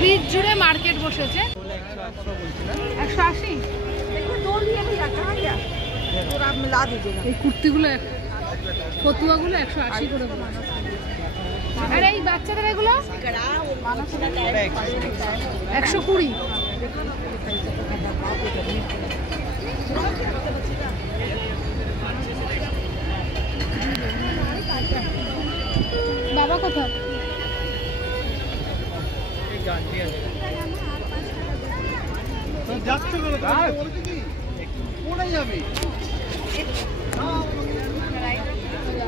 बीच जुड़े मार्केट बसेছে 180 आप मिला दीजिएगा। এই কুর্তিগুলো ফতুয়াগুলো 180 করে বলে। আর এই বাচ্চাদের এগুলো 120। বাবা কোথায়?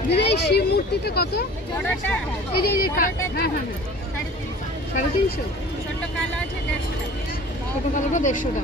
দিদি এই শিব মূর্তিটা কত? এই যে হ্যাঁ 350। ছোট কালোটা 150 টাকা।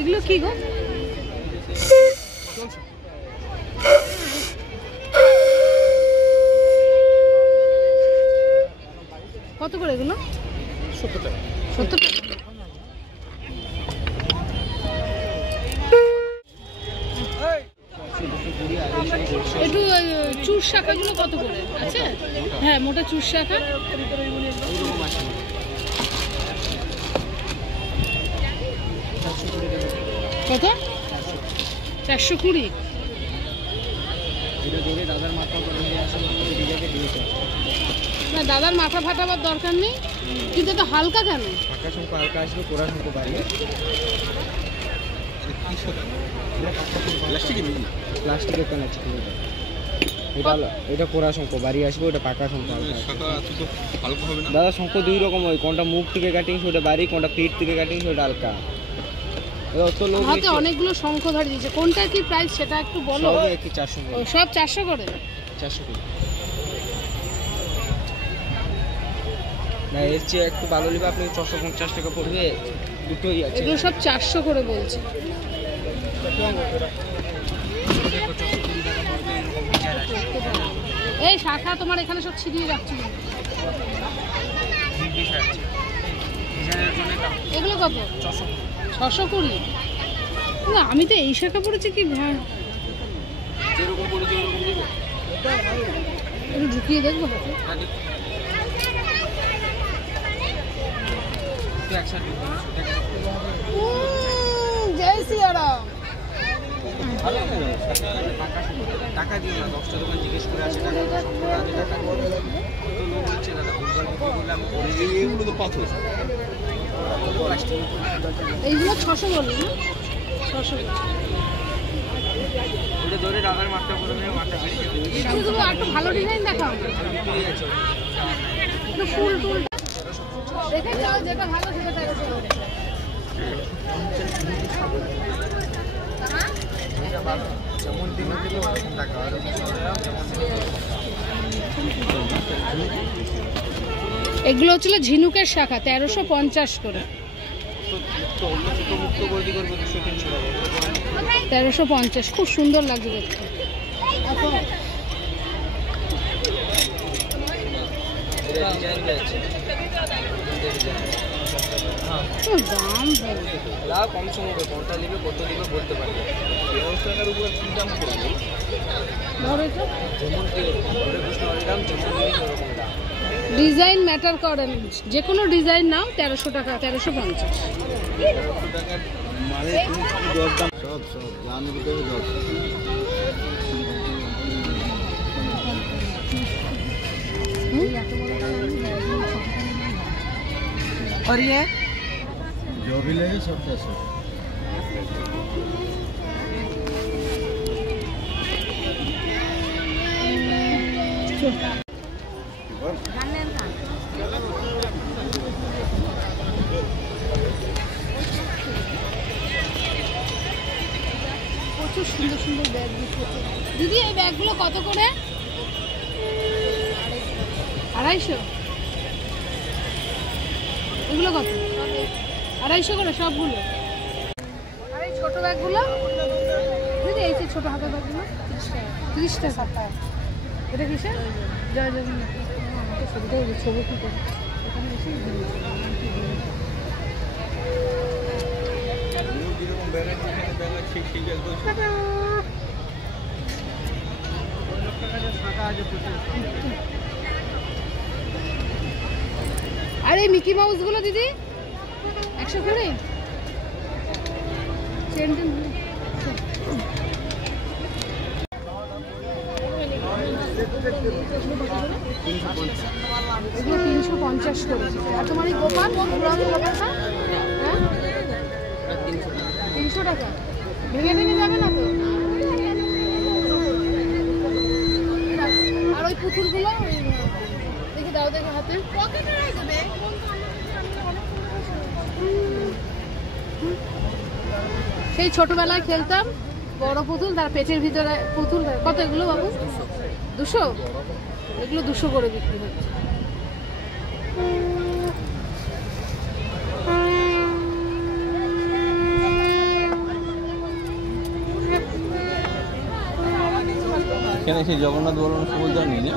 এগুলো কি গো? কত করে এগুলো? 70 টাকা। 70 টাকা। একটু চুর শাখাগুলো কত করে আছে? হ্যাঁ মোটা চুর শাখা কত? 420। না দাদার মাথা ফাটাবার দরকার নেই, কিন্তু এটা হালকা কেন? হালকা আসবে, কোরা শঙ্খ বাড়িয়ে প্লাস্টিকের কেন আছে এটা কোরা শঙ্খ বাড়ি আসবে, ওটা পাকা শঙ্খ দাদা। শঙ্খ দুই রকম হয়, কোনটা মুখ থেকে কাটিং ওটা বাড়ি, কোনটা পিঠ থেকে কাটিং ওটা হালকা। হাতে অনেকগুলো শঙ্খ ধরে দিয়েছে, কোনটা কি প্রাইস সেটা একটু বলো। কি 400 করে? সব 400 করে? 400 করে না, এর চেয়ে একটু ভালো নিবে আপনি 650 টাকা পড়বে, দুটোই আছে। এগুলো সব 400 করে বলছে। এই শাখা তোমার এখানে সব ছিড়িয়ে রাখছিল, এগুলো কত? 620। না আমি তো এই শাখা পড়েছি কি ভাই, একটু ঢুকিয়ে দেখবো হাতে। জয় সিয়ারাম। টাকা দিও না, 10টা দোকান জিজ্ঞেস করে আসে টাকা এইগুলো তো পাথর। এইগুলো 600 বললি না? 600 ওটা ধরে দাদার মাথা করে নিয়ে মাথা বেরিয়ে দেবে। এগুলো একটু ভালো ডিজাইন দেখাও, একটু ফুল টুল দেখে যাও, যেটা ভালো সেটা তাই চলো। যেমন দিনে দিলে ওরকম টাকা, আর এগুলো হচ্ছিল ঝিনুকের শাখা 1350 করে। 1350 খুব সুন্দর লাগছে দেখতে। দাম কম সময় কোনটা দিবে কত দিবে বলতে পারবে। 1100 টাকার উপরে কি দাম পড়বে? ডিজাইন ম্যাটার করে, যে কোনো ডিজাইন নাও 1300 টাকা, 1350। মানে 10 দাম সব জানি ভিতরে 10। और ये जो भी लेंगे सब 10। প্রচুর সুন্দর সুন্দর ব্যাগ দিচ্ছে দিদি। এই ব্যাগগুলো কত করে? 250 এগুলো কত? 250 করে সবগুলো। আর এই ছোট ব্যাগগুলো দিদি, এই যে ছোট হাতের ব্যাগগুলো 30 টাকা। এটা কিসের? জয় জগন্নাথ। ছবিটা ছবি কি করে এখানে বেশি আর এই মিকি মাউস গুলো দিদি 100 করে। এগুলো 350 করে। আর তোমার এই গোপাল পুরানো গোপালটা? হ্যাঁ 300 টাকা। ভেঙে ভেঙে যাবে না তো? আর ওই পুতুলগুলো দেখি দাও, দেখে হাতে। সেই ছোটবেলায় খেলতাম বড় পুতুল, তার পেটের ভিতরে পুতুল। কত এগুলো বাবু? 200। এগুলো 200 করে বিক্রি হচ্ছে। কেন সেই জগন্নাথ বলরাম সুভদ্রা নেই না?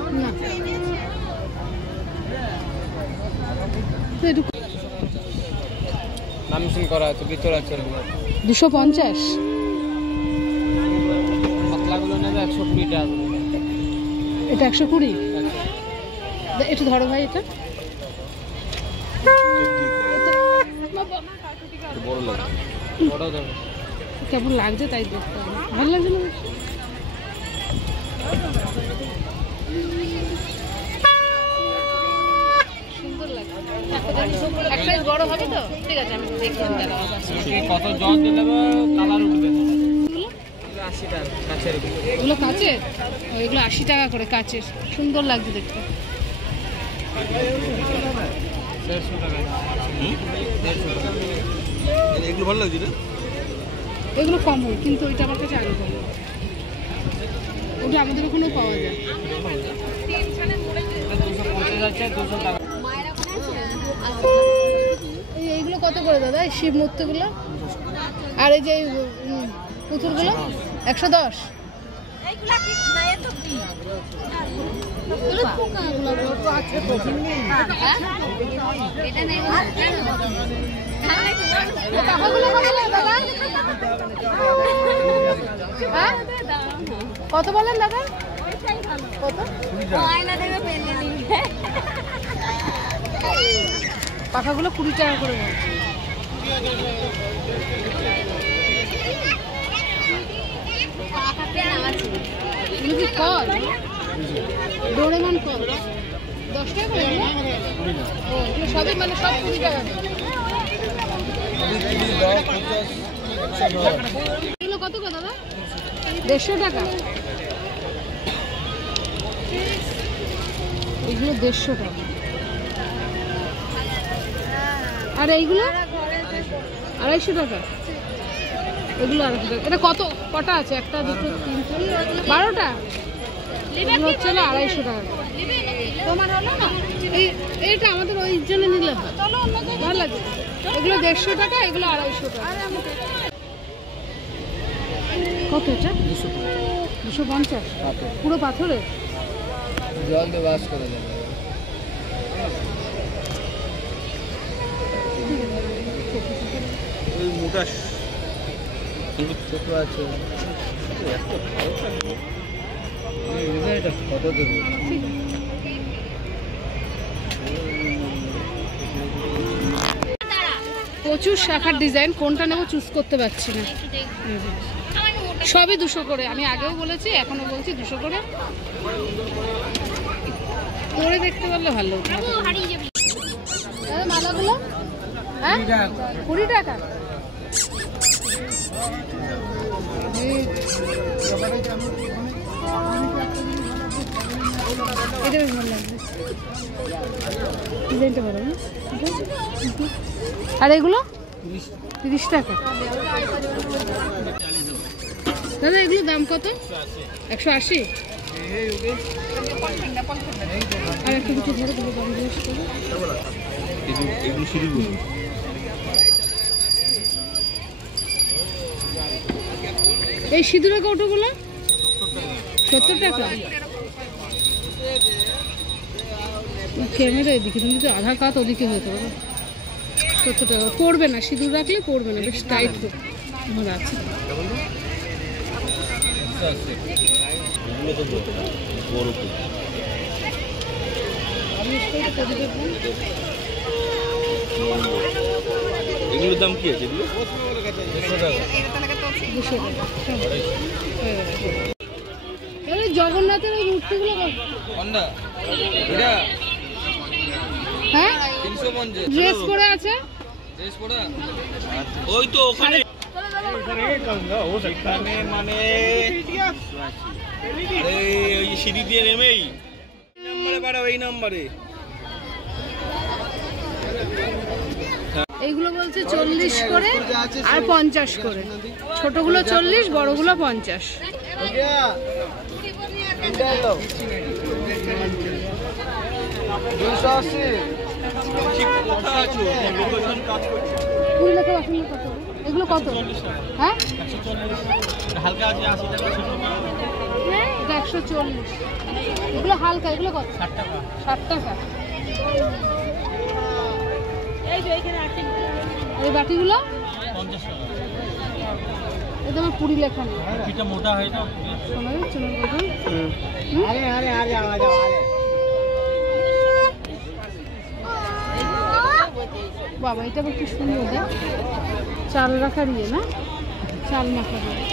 নামসিং করা আছে, ভিতর আছে 250। পাতলাগুলো নেবে 120 টাকা। এটা 120। একটু ধরো ভাই, এটা বড় লাগে, বড় ধরো। কেমন লাগছে তাই দেখতে হবে। ভালো লাগছে না? সুন্দর লাগছে। একটা বড় হবে তো? ঠিক আছে, আমি দেখি। কত জল দিলে কালার উঠবে? 80 টাকা কাচের। এগুলো কাচের? এগুলো 80 টাকা করে কাচের। সুন্দর লাগছে দেখতে। এগুলো ভালো লাগছে না? এগুলো কম হয়, কিন্তু ওইটা আমার কাছে আরো কম। ওটা আমাদের ওখানে পাওয়া যায়। 200 টাকা। এইগুলো কত করে দাদা? এই শিব মূর্তিগুলো আর এই যে পুতুলগুলো 110। কত বলেন দাদা? কত? পাখাগুলো 20 টাকা করে বলছে। কল ডোরেমন কল 10 টাকা করে। ও এগুলো সবই মানে সব 20 টাকা। এগুলো কত করে দাদা? 150 টাকা। এগুলো 150 টাকা। আর এইগুলো 250 টাকা। এগুলো 250 টাকা। এটা কত কটা আছে? 1 2 3 4 12টা। এগুলো হচ্ছে 250 টাকা। তোমার হলো না? এইটা আমাদের ওই জন্য নিলে ভালো লাগে। এগুলো 150 টাকা, এগুলো 250 টাকা। কত এটা? 250। পুরো পাথরের? জল দিয়ে ওয়াশ করে দেবে। ওই মোটা ছোট আছে। এটা কত দেবো? প্রচুর শাখার ডিজাইন, কোনটা নেবো চুজ করতে পারছি না। সবই 200 করে। আমি আগেও বলেছি, এখনো বলছি 200 করে। পরে দেখতে পারলে ভালো হতো। মালাগুলো 20 টাকা। এটা বেশ ভালো লাগবে, ডিজাইনটা ভালো না? আর এগুলো 30 টাকা। দাদা এগুলোর দাম কত? 180। আর একটু কিছু ধরে দেবো দাম জিজ্ঞেস করে। এগুলো সিঁড়িগুলো এই সিঁদুরের কৌটোগুলো 70 টাকা। ক্যামেরা এদিকে, তুমি তো আধা কাত ওদিকে হতে হবে। 70 টাকা পড়বে না, সিঁদুর রাখলে পড়বে না, বেশ টাইট ধরা আছে। এগুলোর দাম কি আছে? এগুলো 200 টাকা। এই জগন্নাথের ওই মূর্তিগুলো হ্যাঁ 350 ড্রেস পরে আছে। ড্রেস পরা ওই তো ওখানে মানে ওই সিঁড়ি দিয়ে নেমেই নম্বরে বাড়াও, এই নম্বরে। এইগুলো বলছে 40 করে আর 50 করে, ছোটগুলো 40, বড়গুলো 50। এগুলো কত? হ্যাঁ হালকা আছে 80 টাকা, এটা 140। এগুলো হালকা, এগুলো কত? 60 টাকা। 60 টাকা। এই বাটিগুলো 50 টাকা। এটা আমার পুরি লেখা নেই। এটা মোটা হয় না শোনা যাচ্ছে না কথা? বাবা এটা আবার কি সুন্দর দেখ, চাল রাখার ইয়ে না, চাল মাখা দিয়ে।